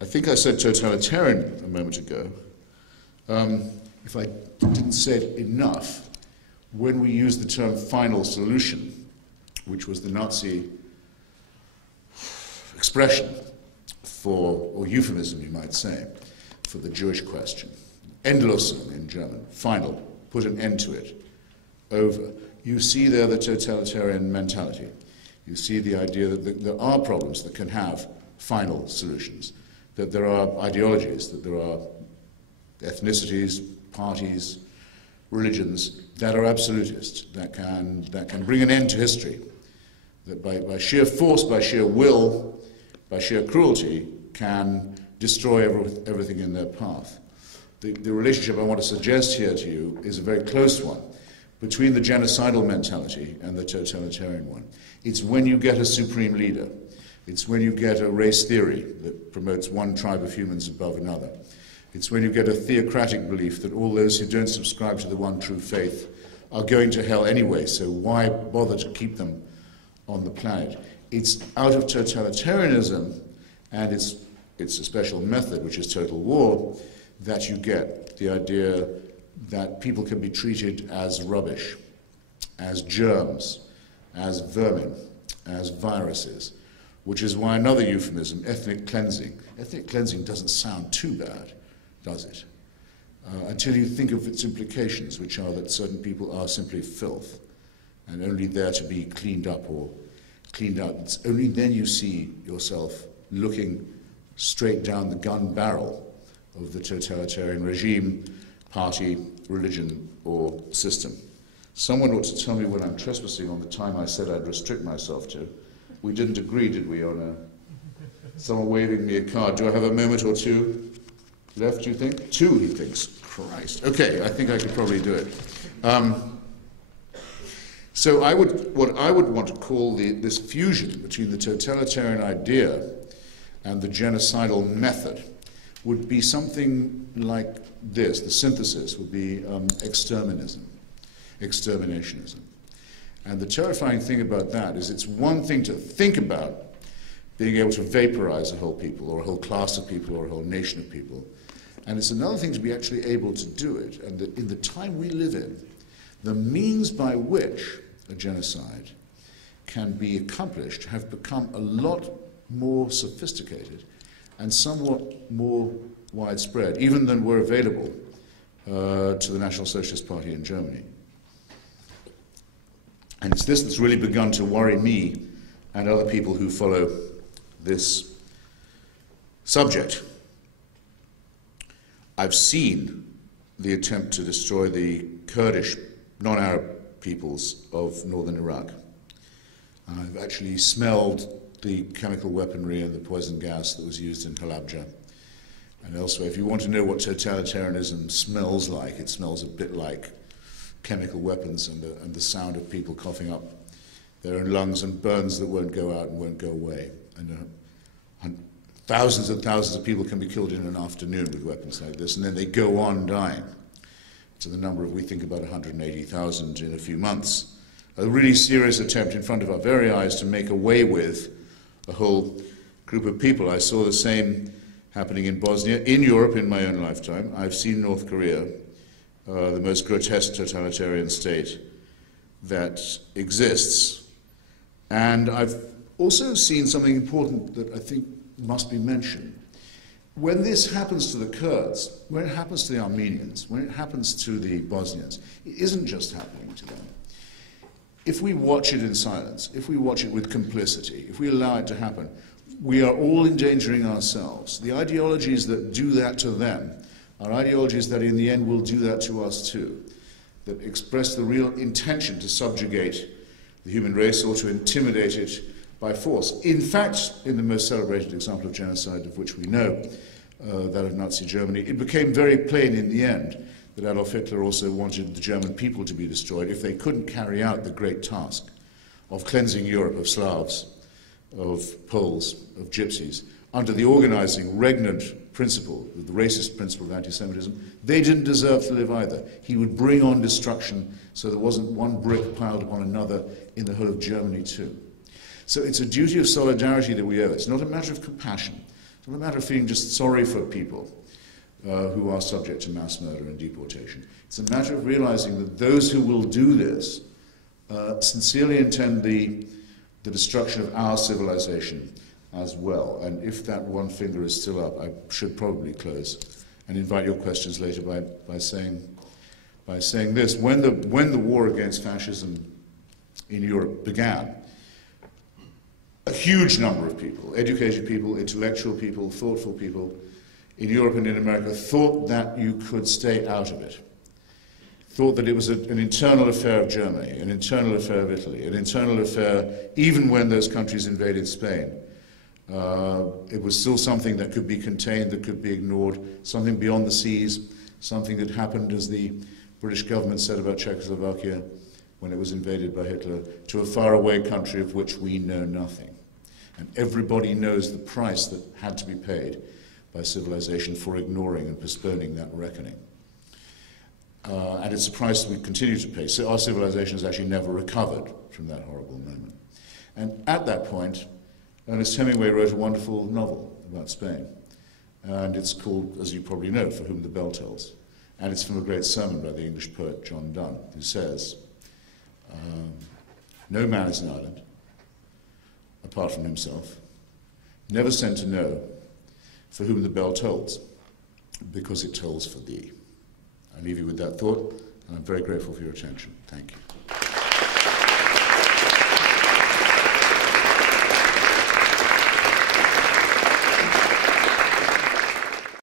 I think I said totalitarian a moment ago. If I didn't say it enough, when we used the term final solution, which was the Nazi expression for, or euphemism you might say, for the Jewish question, Endlösung in German, final, put an end to it, over. You see there the totalitarian mentality. You see the idea that there are problems that can have final solutions, that there are ideologies, that there are ethnicities, parties, religions that are absolutist, that can bring an end to history, that by sheer force, by sheer will, by sheer cruelty, can destroy everything in their path. The relationship I want to suggest here to you is a very close one between the genocidal mentality and the totalitarian one. It's when you get a supreme leader. It's when you get a race theory that promotes one tribe of humans above another. It's when you get a theocratic belief that all those who don't subscribe to the one true faith are going to hell anyway, so why bother to keep them on the planet? It's out of totalitarianism and its a special method, which is total war, that you get the idea that people can be treated as rubbish, as germs, as vermin, as viruses, which is why another euphemism, ethnic cleansing. Ethnic cleansing doesn't sound too bad, does it? Until you think of its implications, which are that certain people are simply filth and only there to be cleaned up or cleaned out. It's only then you see yourself looking straight down the gun barrel of the totalitarian regime, party, religion, or system. Someone ought to tell me when I'm trespassing on the time I said I'd restrict myself to. We didn't agree, did we, on someone waving me a card. Do I have a moment or two left, do you think? 2, he thinks. Christ. Okay, I think I could probably do it. So what I would want to call this fusion between the totalitarian idea and the genocidal method would be something like this. The synthesis would be exterminationism. And the terrifying thing about that is it's one thing to think about being able to vaporize a whole people or a whole class of people or a whole nation of people. And it's another thing to be actually able to do it. And in the time we live in, the means by which a genocide can be accomplished have become a lot more sophisticated and somewhat more widespread, even than were available to the National Socialist Party in Germany. And it's this that's really begun to worry me and other people who follow this subject. I've seen the attempt to destroy the Kurdish non-Arab peoples of northern Iraq. I've actually smelled the chemical weaponry and the poison gas that was used in Halabja and elsewhere. If you want to know what totalitarianism smells like, it smells a bit like chemical weapons and the sound of people coughing up their own lungs and burns that won't go out and won't go away. And thousands and thousands of people can be killed in an afternoon with weapons like this, and then they go on dying to the number of, we think, about 180,000 in a few months. A really serious attempt in front of our very eyes to make away with a whole group of people. I saw the same happening in Bosnia, in Europe in my own lifetime. I've seen North Korea, the most grotesque totalitarian state that exists. And I've also seen something important that I think must be mentioned. When this happens to the Kurds, when it happens to the Armenians, when it happens to the Bosnians, it isn't just happening to them. If we watch it in silence, if we watch it with complicity, if we allow it to happen, we are all endangering ourselves. The ideologies that do that to them are ideologies that in the end will do that to us too, that express the real intention to subjugate the human race or to intimidate it by force. In fact, in the most celebrated example of genocide of which we know, that of Nazi Germany, it became very plain in the end that Adolf Hitler also wanted the German people to be destroyed if they couldn't carry out the great task of cleansing Europe of Slavs, of Poles, of Gypsies, under the organizing, regnant principle, the racist principle of anti-Semitism. They didn't deserve to live either. He would bring on destruction so there wasn't one brick piled upon another in the whole of Germany too. So it's a duty of solidarity that we owe. It's not a matter of compassion. It's not a matter of feeling just sorry for people who are subject to mass murder and deportation. It's a matter of realizing that those who will do this sincerely intend the destruction of our civilization as well. And if that one finger is still up, I should probably close and invite your questions later by saying this. When the war against fascism in Europe began, a huge number of people, educated people, intellectual people, thoughtful people in Europe and in America thought that you could stay out of it, thought that it was an internal affair of Germany, an internal affair of Italy, an internal affair even when those countries invaded Spain. It was still something that could be contained, that could be ignored, something beyond the seas, something that happened, as the British government said about Czechoslovakia when it was invaded by Hitler, to a faraway country of which we know nothing. And everybody knows the price that had to be paid by civilization for ignoring and postponing that reckoning. And it's a price that we continue to pay. So our civilization has actually never recovered from that horrible moment. And at that point, Ernest Hemingway wrote a wonderful novel about Spain. And it's called, as you probably know, For Whom the Bell Tolls. And it's from a great sermon by the English poet John Donne, who says, no man is an island, apart from himself, never sent to know for whom the bell tolls, because it tolls for thee. I leave you with that thought, and I'm very grateful for your attention. Thank you.